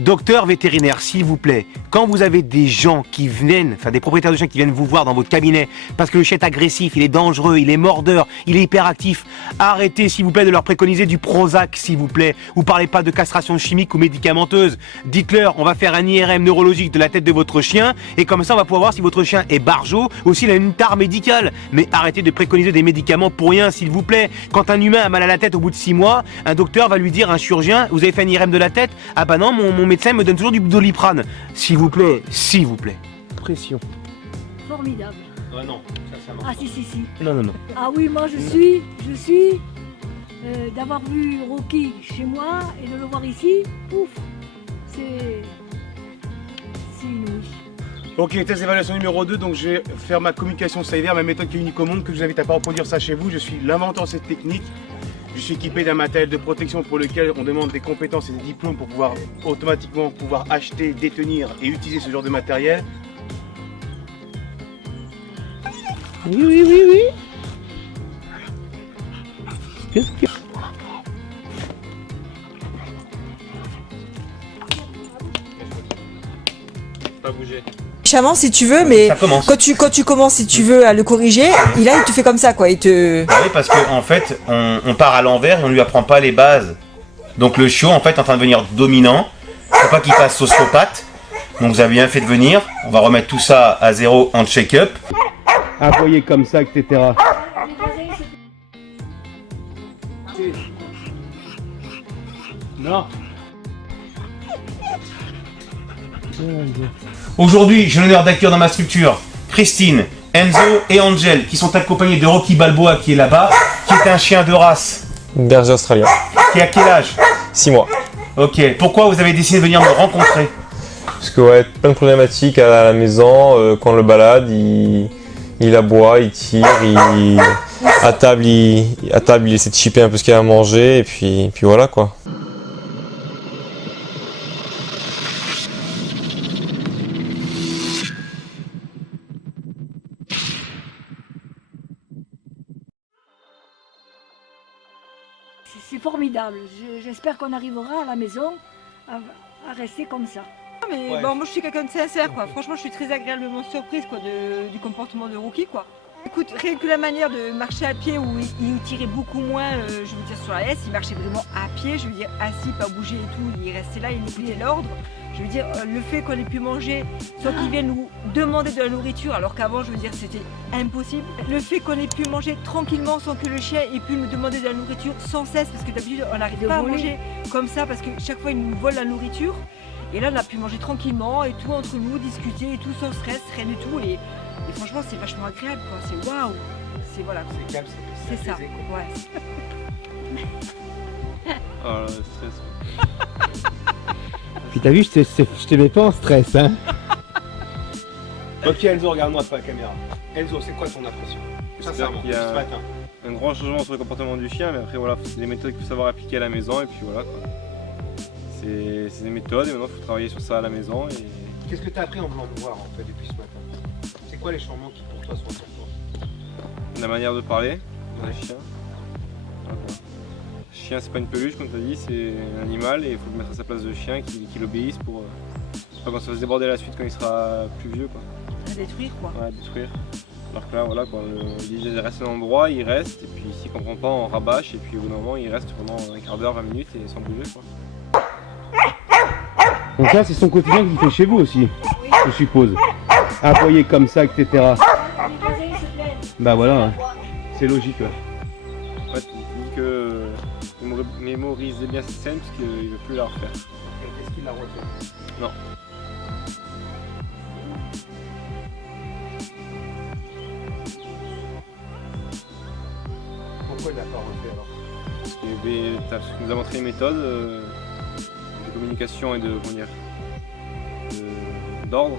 Docteur vétérinaire, s'il vous plaît, quand vous avez des gens qui viennent, enfin des propriétaires de chiens qui viennent vous voir dans votre cabinet parce que le chien est agressif, il est dangereux, il est mordeur, il est hyperactif, arrêtez s'il vous plaît de leur préconiser du Prozac, s'il vous plaît. Vous parlez pas de castration chimique ou médicamenteuse. Dites-leur, on va faire un IRM neurologique de la tête de votre chien et comme ça on va pouvoir voir si votre chien est barjot ou s'il a une tare médicale. Mais arrêtez de préconiser des médicaments pour rien, s'il vous plaît. Quand un humain a mal à la tête au bout de 6 mois, un docteur va lui dire à un chirurgien, vous avez fait un IRM de la tête? Ah bah non, mon médecin me donne toujours du Doliprane. S'il vous plaît, s'il vous plaît. Pression. Formidable. Non, ça marche. Ah si. Non. Ah oui, moi je suis d'avoir vu Rocky chez moi et de le voir ici, pouf, c'est inouï. Ok, test d'évaluation numéro 2, donc je vais faire ma communication cyber, ma méthode qui est unique au monde, que je vous invite à pas reproduire ça chez vous. Je suis l'inventeur de cette technique. Je suis équipé d'un matériel de protection pour lequel on demande des compétences et des diplômes pour pouvoir automatiquement acheter, détenir et utiliser ce genre de matériel. Oui. Qu'est-ce que... Pas bouger. Méchamment si tu veux, mais Ça commence. quand tu commences, si tu veux, à le corriger, il te fait comme ça, quoi. Il te... Oui, parce qu'en fait, on part à l'envers et on lui apprend pas les bases. Donc le chiot, en fait, est en train de devenir dominant. Faut pas qu'il fasse sociopathe. Donc vous avez bien fait de venir. On va remettre tout ça à zéro en check-up. Aboyer comme ça, etc. Non. Aujourd'hui, j'ai l'honneur d'accueillir dans ma structure Christine, Enzo et Angel, qui sont accompagnés de Rocky Balboa, qui est là-bas, qui est un chien de race. Berger australien. Qui a quel âge? 6 mois. Ok, pourquoi vous avez décidé de venir me rencontrer? Parce que ouais, plein de problématiques à la maison, quand on le balade, il aboie, il tire, à table il essaie de chipper un peu ce qu'il a à manger, et puis voilà quoi. C'est formidable. J'espère qu'on arrivera à la maison à rester comme ça. Mais bon, moi je suis quelqu'un de sincère quoi. Franchement je suis très agréablement surprise quoi, du comportement de Rocky quoi. Écoute, rien que la manière de marcher à pied où il tirait beaucoup moins, je veux dire sur la laisse, il marchait vraiment à pied, je veux dire assis, pas bouger et tout, il restait là, il oubliait l'ordre. Je veux dire, le fait qu'on ait pu manger sans qu'il vienne nous demander de la nourriture, alors qu'avant, je veux dire, c'était impossible. Le fait qu'on ait pu manger tranquillement sans que le chien ait pu nous demander de la nourriture sans cesse, parce que d'habitude, on n'arrive pas à manger comme ça, parce que chaque fois, il nous vole la nourriture. Et là, on a pu manger tranquillement et tout entre nous, discuter et tout sans stress, rien du tout. Et franchement, c'est vachement agréable, quoi. C'est waouh. C'est voilà. C'est calme, C'est ça. Ouais. Oh là, stress. Puis t'as vu, je te mets pas en stress, hein. Ok Enzo, regarde-moi pas la caméra. Enzo, c'est quoi ton impression? Sincèrement, qu'il y a ce matin. un grand changement sur le comportement du chien, mais après voilà, c'est des méthodes qu'il faut savoir appliquer à la maison, et puis voilà quoi. C'est des méthodes, et maintenant il faut travailler sur ça à la maison. Et... Qu'est-ce que tu as appris en venant me voir en fait depuis ce matin? C'est quoi les changements qui pour toi sont importants? La manière de parler d'un chien. Voilà, quoi. Le chien c'est pas une peluche comme tu as dit, c'est un animal et il faut le mettre à sa place de chien, qu'il obéisse pour pas qu'on se fasse déborder la suite quand il sera plus vieux quoi. À détruire quoi. Ouais, détruire. Alors que là voilà quoi, il reste à un endroit, il reste et puis s'il comprend pas on rabâche et puis au bout d'un moment il reste pendant un quart d'heure, 20 minutes et sans bouger quoi. Donc ça c'est son quotidien qu'il fait chez vous aussi, je suppose. Aboyer comme ça, etc. Bah voilà, c'est logique. Ouais. En fait, il dit que mémorisez bien cette scène parce qu'il ne veut plus la refaire. Est-ce qu'il l'a refait? Non. Pourquoi il l'a pas refait alors? Parce qu'il nous a montré une méthode de communication et d'ordre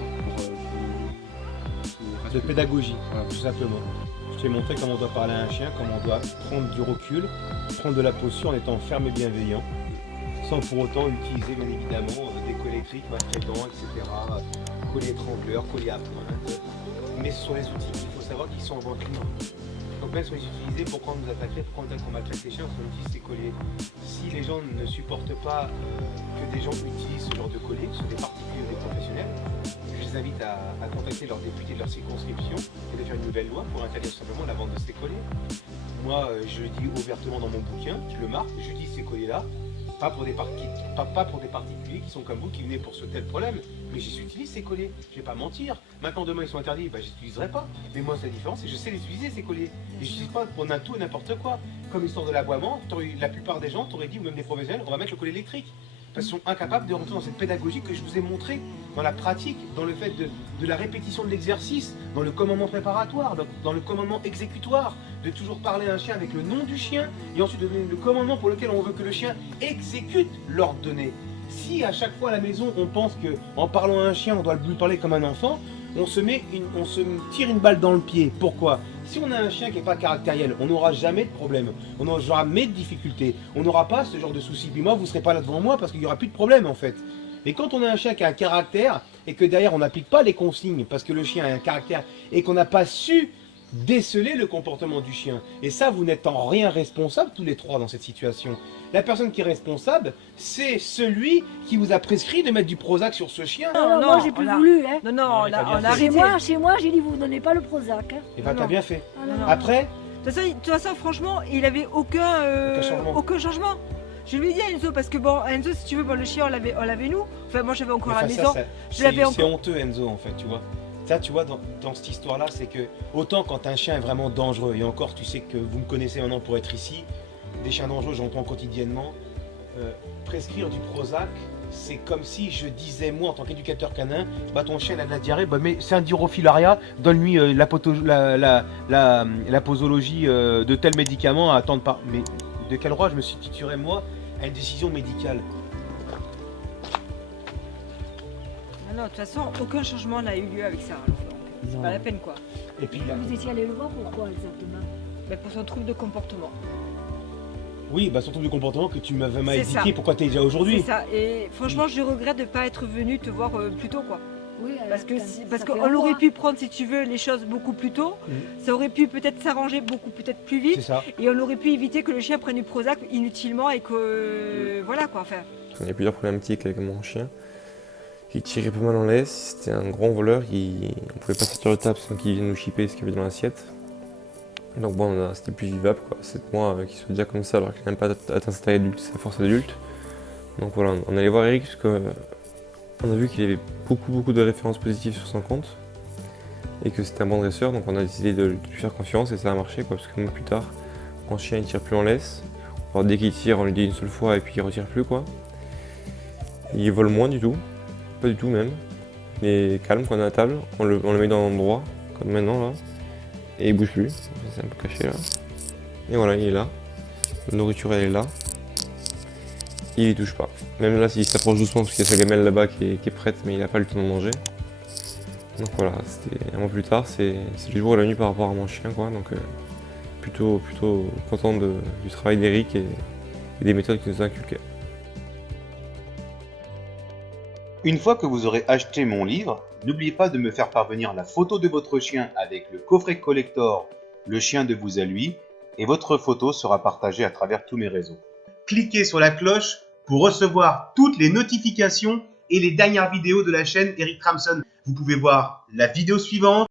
De pédagogie, voilà. tout simplement. Je t'ai montré comment on doit parler à un chien, comment on doit prendre du recul, prendre de la posture en étant ferme et bienveillant, sans pour autant utiliser bien évidemment des coups électriques, maltraitants, etc., colliers étrangleurs, colliers à pointe. Mais ce sont des outils qu'il faut savoir qu'ils sont en vente libre. copains sont utilisés pour quand on nous attaquerait, pour quand on maltraite les chiens, on utilise ces colliers. Si les gens ne supportent pas que des gens utilisent ce genre de collier, ce sont des particuliers ou des professionnels, je les invite à contacter leurs députés de leur circonscription et de faire une nouvelle loi pour interdire tout simplement la vente de ces colliers. Moi, je le dis ouvertement dans mon bouquin, je le marque, j'utilise ces colliers-là, pas pour des particuliers qui sont comme vous, qui venaient pour ce tel problème, mais j'utilise ces colliers, je vais pas mentir. Maintenant, demain, ils sont interdits, bah, je les utiliserai pas. Mais moi, c'est la différence, c'est que je sais les utiliser, ces colliers. Et je n'utilise pas pour tout et n'importe quoi. Comme l'histoire de l'aboiement, la plupart des gens t'auraient dit, ou même des professionnels, on va mettre le collier électrique. Parce qu'ils sont incapables de rentrer dans cette pédagogie que je vous ai montrée, dans la pratique, dans le fait de la répétition de l'exercice, dans le commandement préparatoire, dans le commandement exécutoire, de toujours parler à un chien avec le nom du chien, et ensuite de donner le commandement pour lequel on veut que le chien exécute l'ordre donné. Si à chaque fois à la maison on pense qu'en parlant à un chien on doit lui parler comme un enfant, on se tire une balle dans le pied. Pourquoi? Si on a un chien qui n'est pas caractériel, on n'aura jamais de problème, on n'aura jamais de difficultés, on n'aura pas ce genre de soucis. Puis moi, vous ne serez pas là devant moi parce qu'il n'y aura plus de problème en fait. Et quand on a un chien qui a un caractère et que derrière on n'applique pas les consignes parce que le chien a un caractère et qu'on n'a pas su déceler le comportement du chien, et ça vous n'êtes en rien responsable tous les trois dans cette situation. La personne qui est responsable, c'est celui qui vous a prescrit de mettre du Prozac sur ce chien. Non, moi j'ai plus voulu. Hein. Non, Non, on mais t'as bien a fait. arrêté. Chez moi, j'ai dit vous ne donnez pas le Prozac. Hein. Et bah Non, t'as non. bien fait. Ah, non, non. Après, De toute façon, franchement, il avait aucun changement. Je lui ai dit à Enzo, parce que bon, Enzo, si tu veux, bon, le chien, on l'avait nous. Enfin, moi j'avais encore mais la ça, maison. Je l'avais c'est encore. honteux Enzo en fait, tu vois. Ça, tu vois, dans cette histoire-là, c'est que autant quand un chien est vraiment dangereux, et encore, tu sais que vous me connaissez maintenant pour être ici, des chiens dangereux, j'entends quotidiennement, prescrire du Prozac, c'est comme si je disais, moi, en tant qu'éducateur canin, bah ton chien a de la diarrhée, bah, mais c'est un dirofilaria, donne-lui la posologie de tel médicament à attendre par... Mais de quel droit je me suis titulé, moi, à une décision médicale? Non, de toute façon, aucun changement n'a eu lieu avec Sarah. Donc, c'est pas la peine quoi. Et puis, là, Vous étiez allé le voir, pourquoi exactement? Mais pour son trouble de comportement. oui, bah surtout du comportement que tu m'avais C'est expliqué, ça. pourquoi tu es déjà C'est aujourd'hui. ça. Et franchement, je regrette de ne pas être venue te voir plus tôt quoi. Oui, Parce qu'on aurait pu prendre, si tu veux, les choses beaucoup plus tôt. Ça aurait pu peut-être s'arranger peut-être plus C'est vite. ça. Et on aurait pu éviter que le chien prenne du Prozac inutilement et que voilà quoi. Enfin, Il y a plusieurs problématiques avec mon chien. Il tirait pas mal en laisse, c'était un grand voleur, on pouvait pas sortir de table sans qu'il vienne nous chipper ce qu'il y avait dans l'assiette. Donc bon, c'était plus vivable quoi. C'est moi qui soit déjà comme ça alors qu'il n'a même pas atteint sa taille adulte, sa force adulte. Donc voilà, on allait voir Eric parce qu'on a vu qu'il avait beaucoup de références positives sur son compte et que c'était un bon dresseur, donc on a décidé de lui faire confiance et ça a marché quoi, parce que moi plus tard, mon chien il tire plus en laisse. Alors dès qu'il tire, on lui dit une seule fois et puis il retire plus quoi. Il vole moins du tout. Pas du tout même, il est calme quand on est à table, on le met dans l'endroit, comme maintenant là, et il bouge plus, c'est un peu caché là. Et voilà, il est là, la nourriture elle est là, il y touche pas. Même là, s'il s'approche doucement parce qu'il y a sa gamelle là-bas qui est prête, mais il n'a pas le temps de manger. Donc voilà, c'était un mois plus tard, c'est le jour et la nuit par rapport à mon chien quoi, donc plutôt content du travail d'Eric et des méthodes qu'il nous a inculquées. Une fois que vous aurez acheté mon livre, n'oubliez pas de me faire parvenir la photo de votre chien avec le coffret collector Le chien de vous à lui, et votre photo sera partagée à travers tous mes réseaux. Cliquez sur la cloche pour recevoir toutes les notifications et les dernières vidéos de la chaîne Eric Tramson. Vous pouvez voir la vidéo suivante,